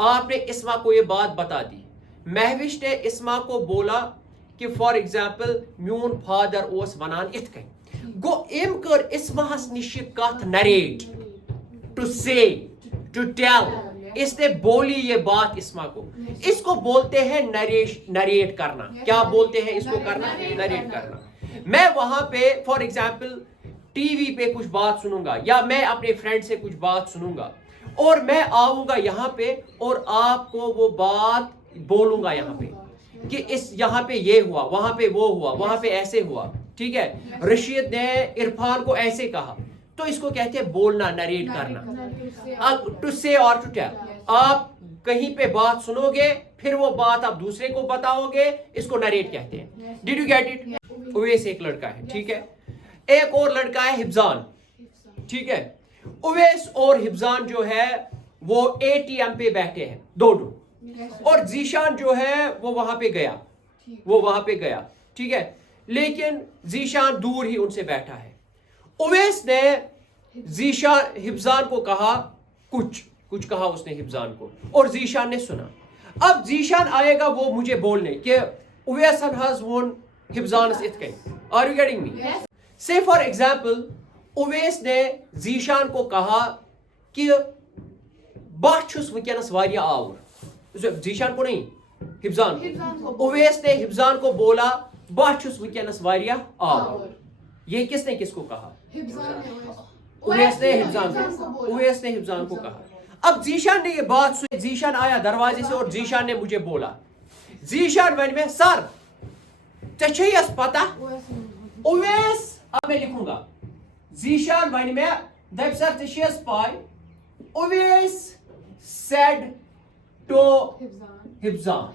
आपने इस्मा को ये बात बता दी, महविश ने इस्मा को बोला कि फॉर एग्जाम्पल म्यून फादर ओस वनान इत कन गो एम कर इस्माहस निश कथ नरेट टू से टू टेल, इसने बोली ये बात इस्मा को, इसको बोलते हैं नरेट करना। क्या बोलते हैं इसको करना? नरेट करना। मैं वहां पे फॉर एग्जाम्पल टीवी पे कुछ बात सुनूंगा या मैं अपने फ्रेंड से कुछ बात सुनूंगा और मैं आऊंगा यहाँ पे और आपको वो बात बोलूंगा यहाँ पे कि इस यहाँ पे ये हुआ, वहां पे वो हुआ, वहां पे ऐसे हुआ, ठीक है, रशीद ने इरफान को ऐसे कहा, तो इसको कहते हैं बोलना, नरेट करना। टू से और टू टेल, आप कहीं पे बात सुनोगे फिर वो बात आप दूसरे को बताओगे, इसको नरेट कहते हैं। Did you get it? Uwais एक लड़का है, ठीक है, एक और लड़का है हिब्जान, ठीक है। उवैस और हिब्जान जो है वो एटीएम पे बैठे हैं दोनों, और जीशान जो है वो वहां पे गया, ठीक है, लेकिन जीशान दूर ही उनसे बैठा है। उवैस ने जीशान हिब्जान को कहा, कुछ कहा उसने हिब्जान को, और जीशान ने सुना। अब जीशान आएगा वो मुझे बोलने कि उवैसन हैज वन हिब्जान इथ कन, आर यू गेटिंग मी? से फॉर एग्जाम्पल उवैस ने जीशान को कहा कि बह छुस वुनकेनस वारिया आवर, जीशान को नहीं, हिब्जान को। उवैस ने हिब्जान को बोला बह छुस वुनकेनस वारिया आवर। ये किसने किसको कहा? उवैस ने हिब्जान को कहा। अब जीशान ने ये बात सुनी, जीशान आया दरवाजे से और जीशान ने मुझे बोला, जीशान वन में सर चेयस पता उवैस, अब मैं लिखूंगा, जीशान वन में दब सर चेयस पाई, उवैस said to हिब्जान,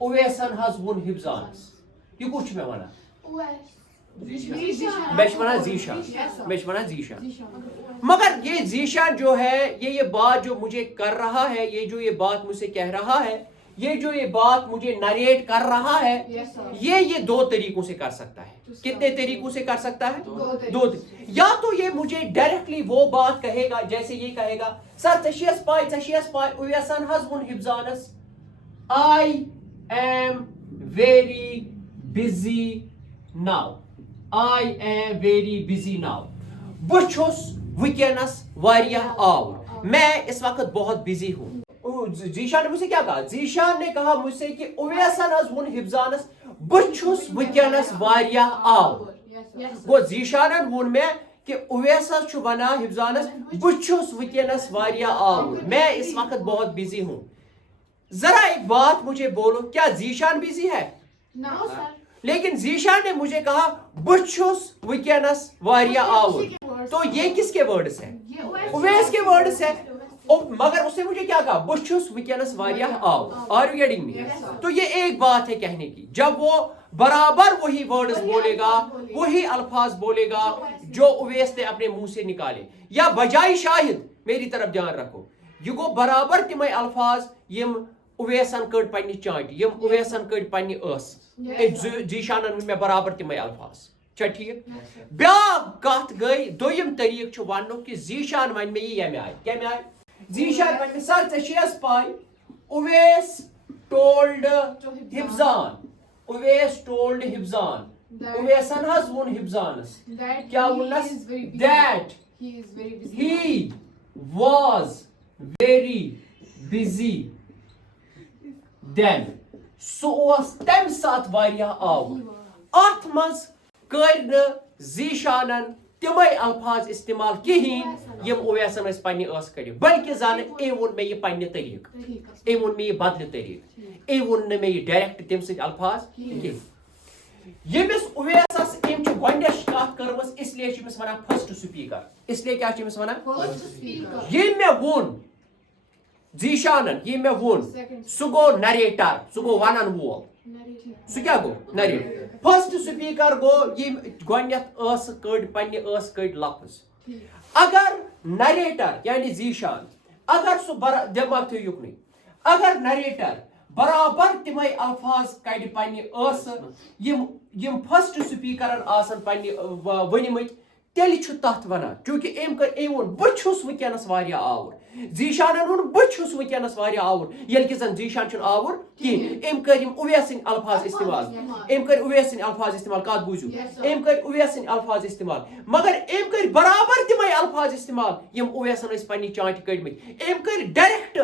उवैसन has one हिब्जान। ये कुछ में वना मैं जीशान, मगर ये जीशान जो है ये बात जो मुझे कर रहा है, ये जो ये बात मुझसे कह रहा है, ये जो ये बात मुझे नरेट कर रहा है, ये दो तरीकों से कर सकता है। कितने तरीकों से कर सकता है? दो। या तो ये मुझे डायरेक्टली वो बात कहेगा, जैसे ये कहेगा सर तशियस पाई उवैसन हज वन हिब्जानस, I am very busy now, बछुस वुनकेनस वारिया आवर, मैं इस वक्त बहुत बिजी हूँ। जीशान ने मुझसे क्या कहा? जीशान ने कहा मुझसे कि उवैसन हज वन हिब्जानस, बछुस वुनकेनस वारिया आवर। वो जीशान वोन में कि उवैसा छु वना हिब्जानस बछुस वुनकेनस वारिया आवर, मैं इस वक्त बहुत बिजी हूँ। जरा एक बात मुझे बोलो, क्या जीशान बिजी है? No sir. लेकिन जीशान ने मुझे कहा बछुस वुनकेनस वारिया आवर, तो ये किसके वर्ड्स हैं? उवैस के वर्ड्स हैं। मगर उसने मुझे क्या कहा? बछुस वुनकेनस वारिया आवर। Are you getting me? तो ये एक बात है कहने की, जब वो बराबर वही वर्ड्स बोलेगा, वही अल्फाज बोलेगा जो उवैस ने अपने मुंह से निकाले, या बजाय शायद, मेरी तरफ ध्यान रखो, ये गो बराबर तिमे अल्फाज यम उवैसन कड़ पन्नी चांटी, यम उवैसन कड़ पन्नी अस, जीशानन में बराबर तिमे अल्फाज। ठीक, ब्याक कथ गई दोयम तरीक छु वन्नो कि जीशान वन में ये आय, क्या में आय? जीशान वन में सर चेयस पाई, उवैस टोल्ड हिब्जान, उवैसन हज वन हिब्जानस, क्या वनस? That he was very busy then, सो तम साथ वारिया आवर। अथ मज कर जीशानन तिमे अल्फाज इस्तेमाल कहीं यम उवैसन पन्ने अस कड़ियो, बल्कि जान ए वोन मे ये पन्ने तरीक, ए वोन मे ये बदल तरीक, ए वोन मे ये डायरेक्ट तम सद अल्फाज कहीं। यमिस उवैसस एम छु गोंडेश कथ करमस, इसलिए छु मिस वना फर्स्ट स्पीकर, इसलिए क्या छु मिस वना फर्स्ट स्पीकर। ये मे वोन जीशानन, ये मे वोन, सु गो नरेटर, सु गो वनन वोल, सु क्या गो? नरेटर। फर्स्ट स्पीकर गो ये गोंडेथ अस कड़ पन्ने अस कड़ लफ्ज। अगर नरेटर यानी जीशान, अगर सु दिमाग थो युकनी, अगर नरेटर बराबर तिमे अल्फाज कड़ पन्ने अस यम फर्स्ट स्पीकरन आसन पन्ने वनिमत, تیل چھ تتھ ونان چونکہ ام کر ام وون بہ چھس ونکینس واریاہ آور ذیشانن وون بہ چھس ونکینس واریاہ آور یل کہ زن ذیشان چھن آور کہین ام کر یم اویس سٕنٛدۍ الفاظ استعمال ام کر اویس سٕنٛدۍ الفاظ استعمال کتھ بوٗزِو ام کر اویس سٕنٛدۍ الفاظ استعمال مگر ام کر برابر تمے الفاظ استعمال یم اویسن ٲسۍ پننہِ چانٹہِ کٔڑمٕتۍ ام کر ڈائریکٹ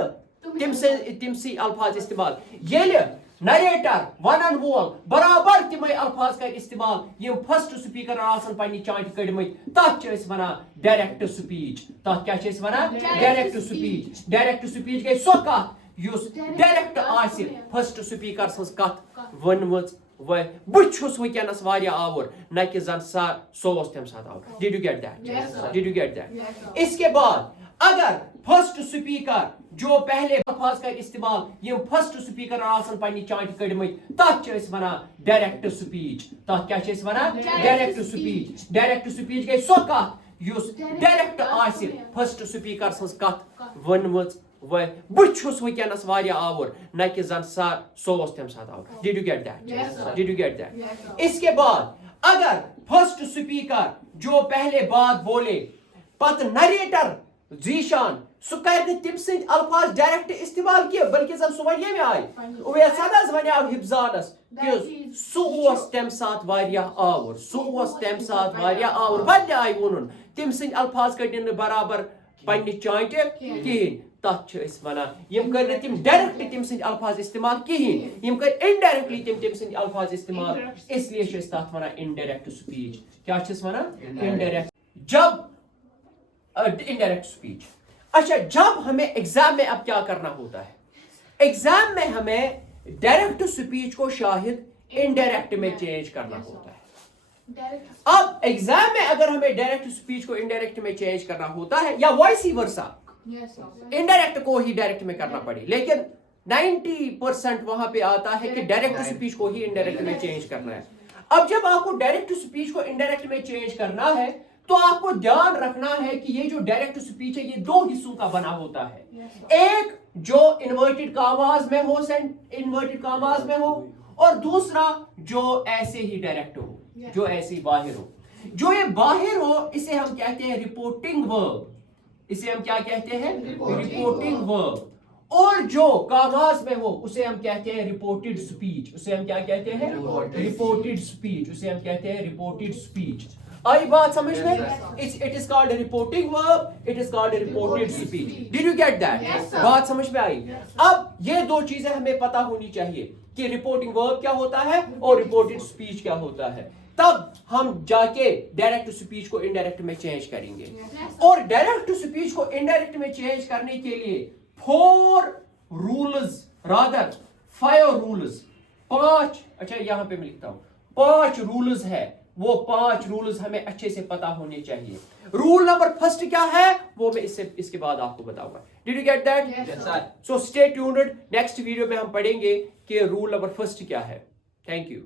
تمسی الفاظ استعمال ییٚلہِ نریٹر ونن وول برابر تمے الفاظ کر استعمال یم فرسٹ سپیکر آسن پننہِ چانٹہِ کٔڑمٕتۍ تتھ چھِ أسۍ ونان ڈائریکٹ سپیچ تتھ کیاہ چھِ أسۍ ونان ڈائریکٹ سپیچ ڈائریکٹ سپیچ گٔے سۄ کتھ یُس ڈائریکٹ آسہِ فرسٹ سپیکر سٕنٛز کتھ ؤنمٕژ بہٕ چھُس ونکینس واریاہ آور نہ کہ زن سۄ اوس تمہِ ساتہٕ آور did you get that did you get that اس کے بعد اگر فرسٹ سپیکر جو پہلے الفاظ کر استعمال یم فرسٹ سپیکر آسن پننہِ چانٹہِ کٔڑمٕتۍ تتھ چھِ أسۍ ونان ڈائریکٹ سپیچ تتھ کیاہ چھِ أسۍ ونان ڈائریکٹ سپیچ ڈائریکٹ سپیچ گٔے سۄ کتھ یُس ڈائریکٹ آسہِ فرسٹ سپیکر سٕنٛز کتھ ؤنمٕژ بہٕ چھُس ونکینس واریاہ آور نہ کہ زن سۄ اوس تمہِ ساتہٕ آور did you get that did you get that اس کے بعد اگر فرسٹ سپیکر جو پہلے بات بولے پتہ نریٹر ذیشان سُہ کرِ نہٕ تٔمۍ سٕنٛدۍ الفاظ ڈائریکٹ استعمال کینٛہہ بلکہ زن سُہ ونہِ ییٚمہِ آیہِ اویسن حظ ونیاو حفظانس کہ سُہ اوس تمہِ ساتہٕ واریاہ آور سُہ اوس تمہِ ساتہٕ واریاہ آور بدلہِ آیہِ وونُن تٔمۍ سٕنٛدۍ الفاظ کٔڑِنۍ نہٕ برابر پننہِ چانٹہِ کہیٖنۍ تتھ چھِ أسۍ ونان یم کٔرۍ نہٕ تِم ڈائریکٹ تٔمۍ سٕنٛدۍ الفاظ استعمال کہیٖنۍ یم کٔرۍ انڈائریکٹلی تٔمۍ سٕنٛدۍ الفاظ استعمال اس لیے چھِ أسۍ تتھ ونان انڈائریکٹ سپیچ کیا چھِس ونان انڈائریکٹ جب انڈائریکٹ سپیچ اچھا جب ہمیں ایگزام میں اب کیا کرنا ہوتا ہے ایگزام میں ہمیں ڈائریکٹ سپیچ کو شاہد انڈائریکٹ میں چینج کرنا ہوتا ہے اب ایگزام میں اگر ہمیں ڈائریکٹ سپیچ کو انڈائریکٹ میں چینج کرنا ہوتا ہے یا وائس ورسا انڈائریکٹ کو ہی ڈائریکٹ میں کرنا پڑے لیکن 90% وہاں پہ آتا ہے کہ ڈائریکٹ سپیچ کو ہی انڈائریکٹ میں چینج کرنا ہے اب جب آپ کو ڈائریکٹ سپیچ کو انڈائریکٹ میں چینج کرنا ہے تو آپ کو دھیان رکھنا ہے کہ یہ جو ڈائریکٹ سپیچ ہے یہ دو حصوں کا بنا ہوتا ہے ایک جو انورٹڈ کاماز میں ہو انورٹڈ کاماز میں ہو اور دوسرا جو ایسے ہی ڈائریکٹ ہو جو ایسے ہی باہر ہو جو یہ باہر ہو اسے ہم کہتے ہیں رپورٹنگ ورب اسے ہم کیا کہتے ہیں رپورٹنگ ورب اور جو کاماز میں ہو اسے ہم کہتے ہیں رپورٹڈ سپیچ اسے ہم کیا کہتے ہیں رپورٹڈ سپیچ اسے ہم کہتے ہیں رپورٹڈ سپیچ آئی بات سمجھ میں it is called a reporting verb it is called a reported speech did you get that بات سمجھ میں آئی اب یہ دو چیزیں ہمیں پتہ ہونی چاہیے کہ رپورٹنگ verb کیا ہوتا ہے اور reported speech کیا ہوتا ہے تب ہم جا کے ڈائریکٹ سپیچ کو انڈائریکٹ میں چینج کریں گے اور ڈائریکٹ سپیچ کو انڈائریکٹ میں چینج کرنے کے لیے 4 رولز رادر 5 رولز 5 اچھا یہاں پہ میں لکھتا ہوں 5 رولز ہے وہ 5 رولز ہمیں اچھے سے پتا ہونے چاہیے رول نمبر فرسٹ کیا ہے وہ میں اس کے بعد آپ کو بتاؤں گا did you get that so stay tuned next video میں ہم پڑھیں گے کہ رول نمبر فرسٹ کیا ہے تھینک یو